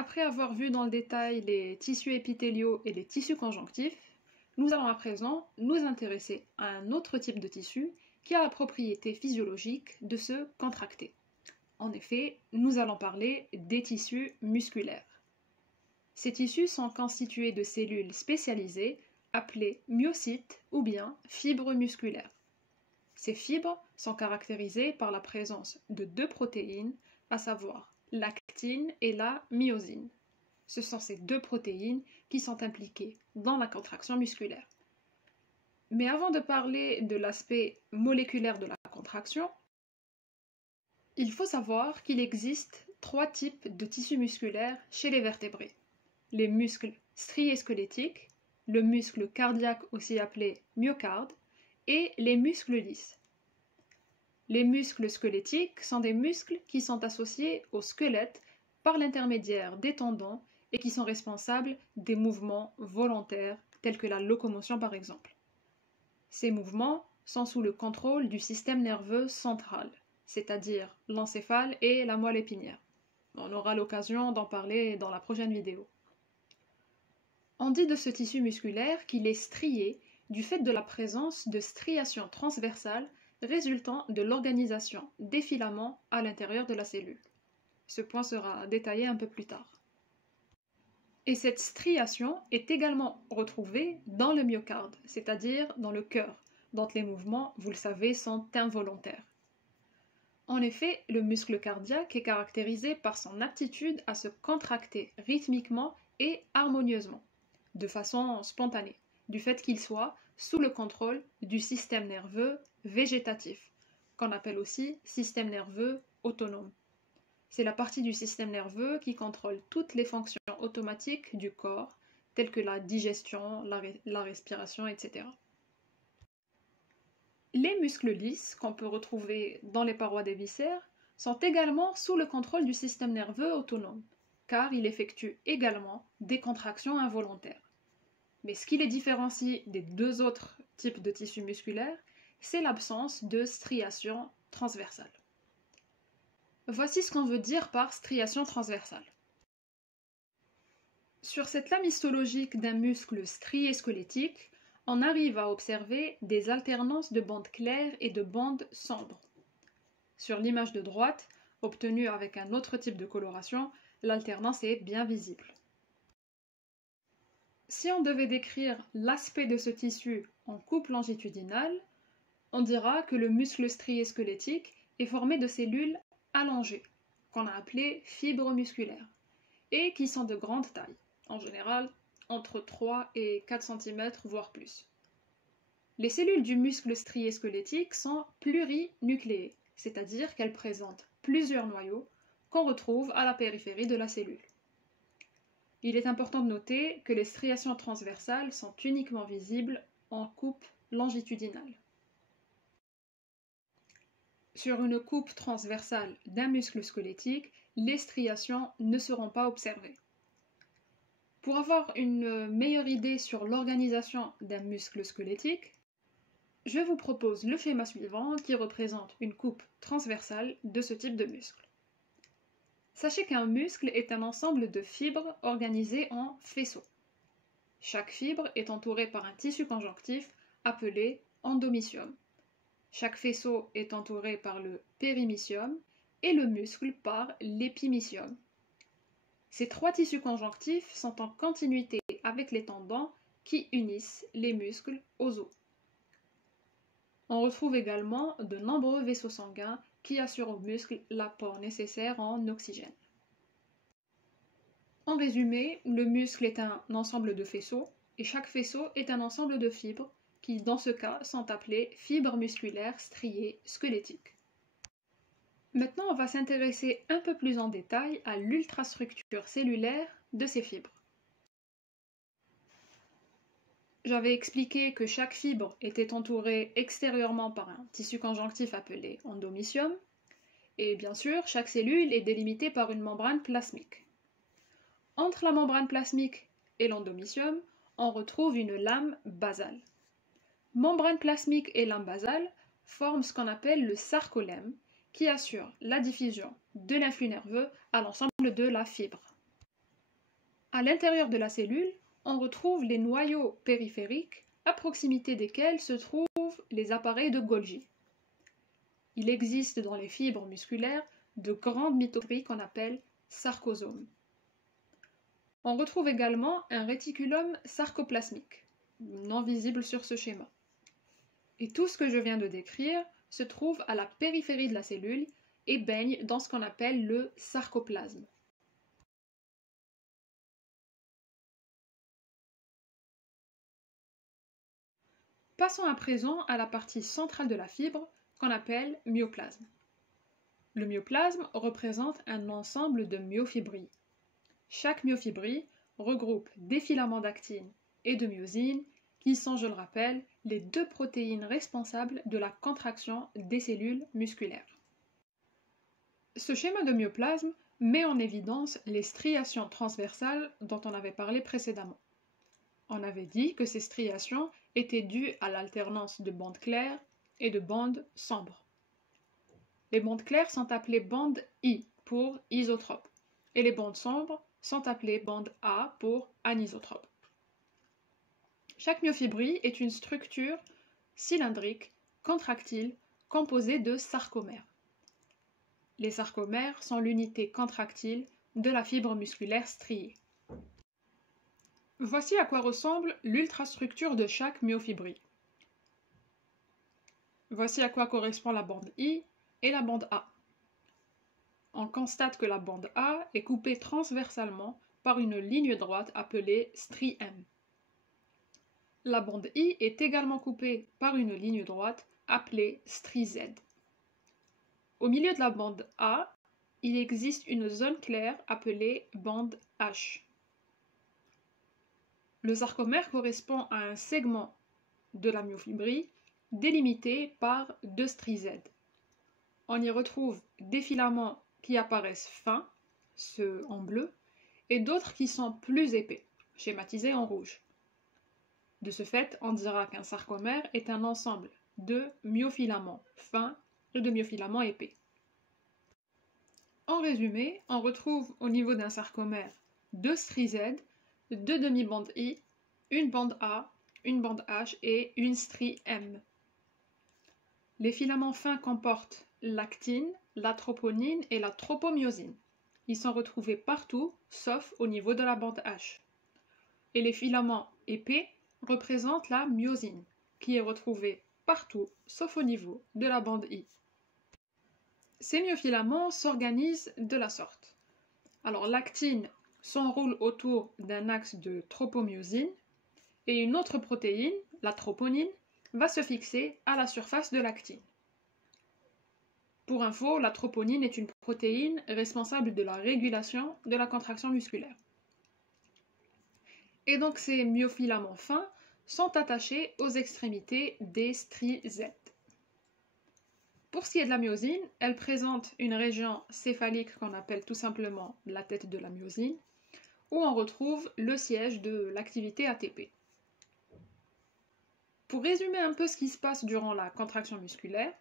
Après avoir vu dans le détail les tissus épithéliaux et les tissus conjonctifs, nous allons à présent nous intéresser à un autre type de tissu qui a la propriété physiologique de se contracter. En effet, nous allons parler des tissus musculaires. Ces tissus sont constitués de cellules spécialisées appelées myocytes ou bien fibres musculaires. Ces fibres sont caractérisées par la présence de deux protéines, à savoir l'actine et la myosine. Ce sont ces deux protéines qui sont impliquées dans la contraction musculaire. Mais avant de parler de l'aspect moléculaire de la contraction, il faut savoir qu'il existe trois types de tissus musculaires chez les vertébrés. Les muscles striés squelettiques, le muscle cardiaque aussi appelé myocarde, et les muscles lisses. Les muscles squelettiques sont des muscles qui sont associés au squelette par l'intermédiaire des tendons et qui sont responsables des mouvements volontaires tels que la locomotion par exemple. Ces mouvements sont sous le contrôle du système nerveux central, c'est-à-dire l'encéphale et la moelle épinière. On aura l'occasion d'en parler dans la prochaine vidéo. On dit de ce tissu musculaire qu'il est strié du fait de la présence de striations transversales résultant de l'organisation des filaments à l'intérieur de la cellule. Ce point sera détaillé un peu plus tard. Et cette striation est également retrouvée dans le myocarde, c'est-à-dire dans le cœur, dont les mouvements, vous le savez, sont involontaires. En effet, le muscle cardiaque est caractérisé par son aptitude à se contracter rythmiquement et harmonieusement, de façon spontanée, du fait qu'il soit sous le contrôle du système nerveux végétatif, qu'on appelle aussi système nerveux autonome. C'est la partie du système nerveux qui contrôle toutes les fonctions automatiques du corps, telles que la digestion, la respiration, etc. Les muscles lisses, qu'on peut retrouver dans les parois des viscères, sont également sous le contrôle du système nerveux autonome, car il effectue également des contractions involontaires. Mais ce qui les différencie des deux autres types de tissus musculaires, c'est l'absence de striation transversale. Voici ce qu'on veut dire par striation transversale. Sur cette lame histologique d'un muscle strié squelettique, on arrive à observer des alternances de bandes claires et de bandes sombres. Sur l'image de droite, obtenue avec un autre type de coloration, l'alternance est bien visible. Si on devait décrire l'aspect de ce tissu en coupe longitudinale, on dira que le muscle strié squelettique est formé de cellules allongées, qu'on a appelées fibres musculaires, et qui sont de grande taille, en général entre 3 et 4 cm, voire plus. Les cellules du muscle strié squelettique sont plurinucléées, c'est-à-dire qu'elles présentent plusieurs noyaux qu'on retrouve à la périphérie de la cellule. Il est important de noter que les striations transversales sont uniquement visibles en coupe longitudinale. Sur une coupe transversale d'un muscle squelettique, les striations ne seront pas observées. Pour avoir une meilleure idée sur l'organisation d'un muscle squelettique, je vous propose le schéma suivant qui représente une coupe transversale de ce type de muscle. Sachez qu'un muscle est un ensemble de fibres organisées en faisceaux. Chaque fibre est entourée par un tissu conjonctif appelé endomysium. Chaque faisceau est entouré par le périmysium et le muscle par l'épimysium. Ces trois tissus conjonctifs sont en continuité avec les tendons qui unissent les muscles aux os. On retrouve également de nombreux vaisseaux sanguins qui assurent aux muscles l'apport nécessaire en oxygène. En résumé, le muscle est un ensemble de faisceaux et chaque faisceau est un ensemble de fibres qui, dans ce cas, sont appelées fibres musculaires striées squelettiques. Maintenant, on va s'intéresser un peu plus en détail à l'ultrastructure cellulaire de ces fibres. J'avais expliqué que chaque fibre était entourée extérieurement par un tissu conjonctif appelé endomysium, et bien sûr, chaque cellule est délimitée par une membrane plasmique. Entre la membrane plasmique et l'endomysium, on retrouve une lame basale. Membrane plasmique et lame basale forment ce qu'on appelle le sarcolème, qui assure la diffusion de l'influx nerveux à l'ensemble de la fibre. À l'intérieur de la cellule, on retrouve les noyaux périphériques, à proximité desquels se trouvent les appareils de Golgi. Il existe dans les fibres musculaires de grandes mitochondries qu'on appelle sarcosomes. On retrouve également un réticulum sarcoplasmique, non visible sur ce schéma. Et tout ce que je viens de décrire se trouve à la périphérie de la cellule et baigne dans ce qu'on appelle le sarcoplasme. Passons à présent à la partie centrale de la fibre qu'on appelle myoplasme. Le myoplasme représente un ensemble de myofibrilles. Chaque myofibrie regroupe des filaments d'actine et de myosine qui sont, je le rappelle, les deux protéines responsables de la contraction des cellules musculaires. Ce schéma de myoplasme met en évidence les striations transversales dont on avait parlé précédemment. On avait dit que ces striations étaient dues à l'alternance de bandes claires et de bandes sombres. Les bandes claires sont appelées bandes I pour isotropes et les bandes sombres sont appelées bandes A pour anisotrope. Chaque myofibrie est une structure cylindrique, contractile, composée de sarcomères. Les sarcomères sont l'unité contractile de la fibre musculaire striée. Voici à quoi ressemble l'ultrastructure de chaque myofibrie. Voici à quoi correspond la bande I et la bande A. On constate que la bande A est coupée transversalement par une ligne droite appelée strie M. La bande I est également coupée par une ligne droite appelée strie Z. Au milieu de la bande A, il existe une zone claire appelée bande H. Le sarcomère correspond à un segment de la myofibrie délimité par deux stries Z. On y retrouve des filaments qui apparaissent fins, ceux en bleu, et d'autres qui sont plus épais, schématisés en rouge. De ce fait, on dira qu'un sarcomère est un ensemble de myofilaments fins et de myofilaments épais. En résumé, on retrouve au niveau d'un sarcomère deux stries Z, deux demi-bandes I, une bande A, une bande H et une strie M. Les filaments fins comportent l'actine, la troponine et la tropomyosine. Ils sont retrouvés partout, sauf au niveau de la bande H. Et les filaments épais représentent la myosine, qui est retrouvée partout, sauf au niveau de la bande I. Ces myofilaments s'organisent de la sorte. Alors l'actine s'enroule autour d'un axe de tropomyosine et une autre protéine, la troponine, va se fixer à la surface de l'actine. Pour info, la troponine est une protéine responsable de la régulation de la contraction musculaire. Et donc ces myofilaments fins sont attachés aux extrémités des stries Z. Pour ce qui est de la myosine, elle présente une région céphalique qu'on appelle tout simplement la tête de la myosine, où on retrouve le siège de l'activité ATP. Pour résumer un peu ce qui se passe durant la contraction musculaire,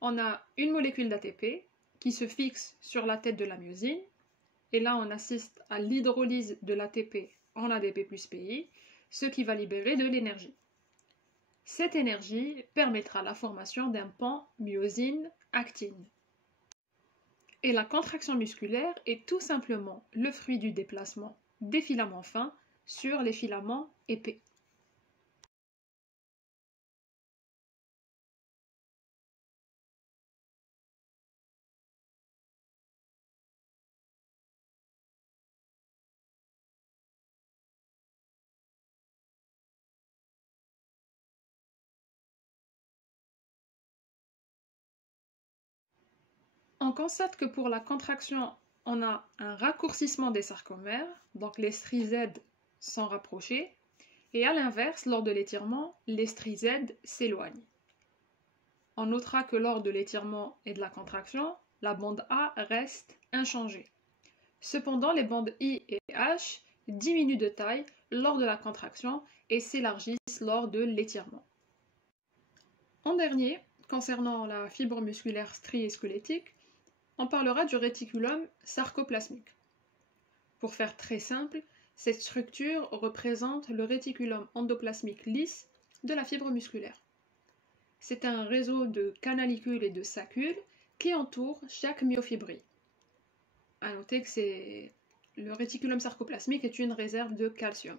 on a une molécule d'ATP qui se fixe sur la tête de la myosine, et là on assiste à l'hydrolyse de l'ATP en ADP plus PI, ce qui va libérer de l'énergie. Cette énergie permettra la formation d'un pont myosine-actine. Et la contraction musculaire est tout simplement le fruit du déplacement des filaments fins sur les filaments épais. On constate que pour la contraction, on a un raccourcissement des sarcomères, donc les stries Z sont rapprochées, et à l'inverse, lors de l'étirement, les stries Z s'éloignent. On notera que lors de l'étirement et de la contraction, la bande A reste inchangée. Cependant, les bandes I et H diminuent de taille lors de la contraction et s'élargissent lors de l'étirement. En dernier, concernant la fibre musculaire striée squelettique, on parlera du réticulum sarcoplasmique. Pour faire très simple, Cette structure représente le réticulum endoplasmique lisse de la fibre musculaire. C'est un réseau de canalicules et de saccules qui entoure chaque myofibrie. À noter que le réticulum sarcoplasmique est une réserve de calcium.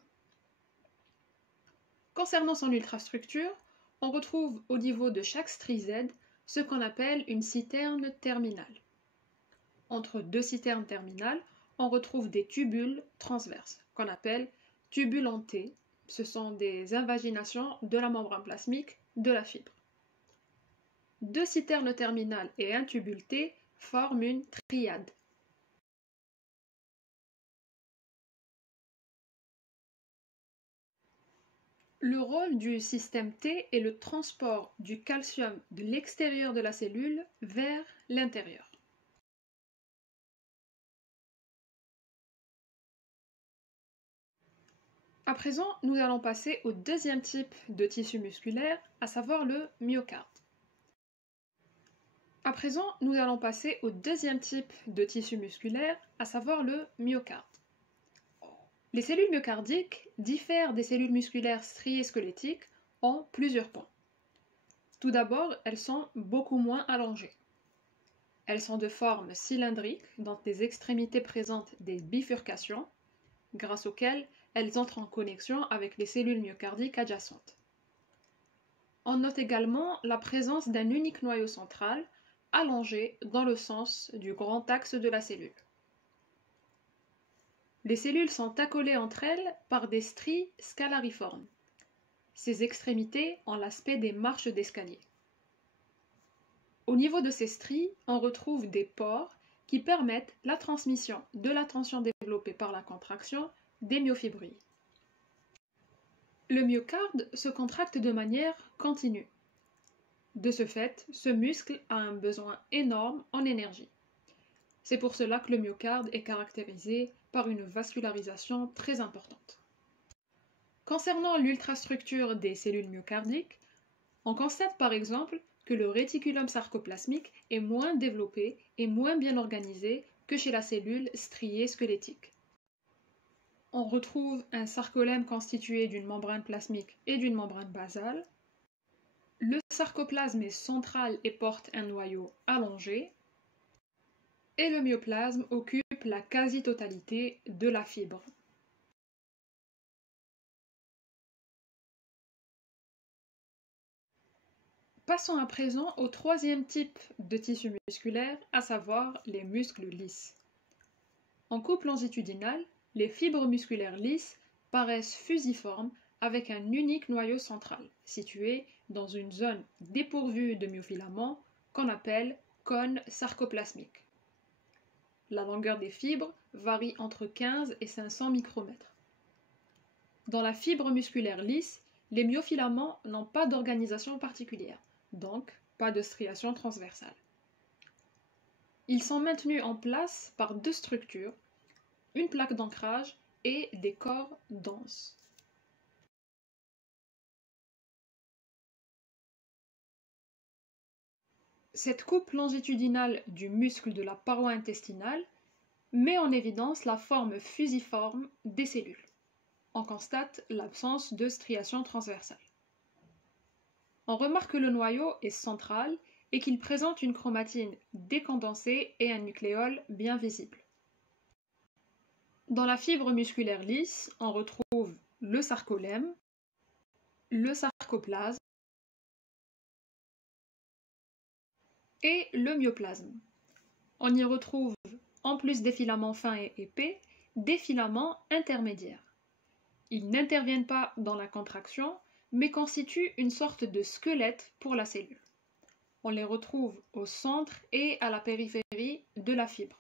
Concernant son ultrastructure, on retrouve au niveau de chaque strie Z ce qu'on appelle une citerne terminale. Entre deux citernes terminales, on retrouve des tubules transverses, qu'on appelle tubules en T. Ce sont des invaginations de la membrane plasmique de la fibre. Deux citernes terminales et un tubule T forment une triade. Le rôle du système T est le transport du calcium de l'extérieur de la cellule vers l'intérieur. À présent, nous allons passer au deuxième type de tissu musculaire, à savoir le myocarde. Les cellules myocardiques diffèrent des cellules musculaires striées squelettiques en plusieurs points. Tout d'abord, elles sont beaucoup moins allongées. Elles sont de forme cylindrique, dont les extrémités présentent des bifurcations, grâce auxquelles elles entrent en connexion avec les cellules myocardiques adjacentes. On note également la présence d'un unique noyau central, allongé dans le sens du grand axe de la cellule. Les cellules sont accolées entre elles par des stries scalariformes. Ces extrémités ont l'aspect des marches d'escalier. Au niveau de ces stries, on retrouve des pores qui permettent la transmission de la tension développée par la contraction des myofibrilles. Le myocarde se contracte de manière continue. De ce fait, ce muscle a un besoin énorme en énergie. C'est pour cela que le myocarde est caractérisé par une vascularisation très importante. Concernant l'ultrastructure des cellules myocardiques, on constate par exemple que le réticulum sarcoplasmique est moins développé et moins bien organisé que chez la cellule striée squelettique. On retrouve un sarcolème constitué d'une membrane plasmique et d'une membrane basale. Le sarcoplasme est central et porte un noyau allongé. Et le myoplasme occupe la quasi-totalité de la fibre. Passons à présent au troisième type de tissu musculaire, à savoir les muscles lisses. En coupe longitudinale, les fibres musculaires lisses paraissent fusiformes avec un unique noyau central, situé dans une zone dépourvue de myofilaments qu'on appelle cône sarcoplasmique. La longueur des fibres varie entre 15 et 500 micromètres. Dans la fibre musculaire lisse, les myofilaments n'ont pas d'organisation particulière, donc pas de striation transversale. Ils sont maintenus en place par deux structures, une plaque d'ancrage et des corps denses. Cette coupe longitudinale du muscle de la paroi intestinale met en évidence la forme fusiforme des cellules. On constate l'absence de striation transversale. On remarque que le noyau est central et qu'il présente une chromatine décondensée et un nucléole bien visible. Dans la fibre musculaire lisse, on retrouve le sarcolème, le sarcoplasme et le myoplasme. On y retrouve, en plus des filaments fins et épais, des filaments intermédiaires. Ils n'interviennent pas dans la contraction, mais constituent une sorte de squelette pour la cellule. On les retrouve au centre et à la périphérie de la fibre.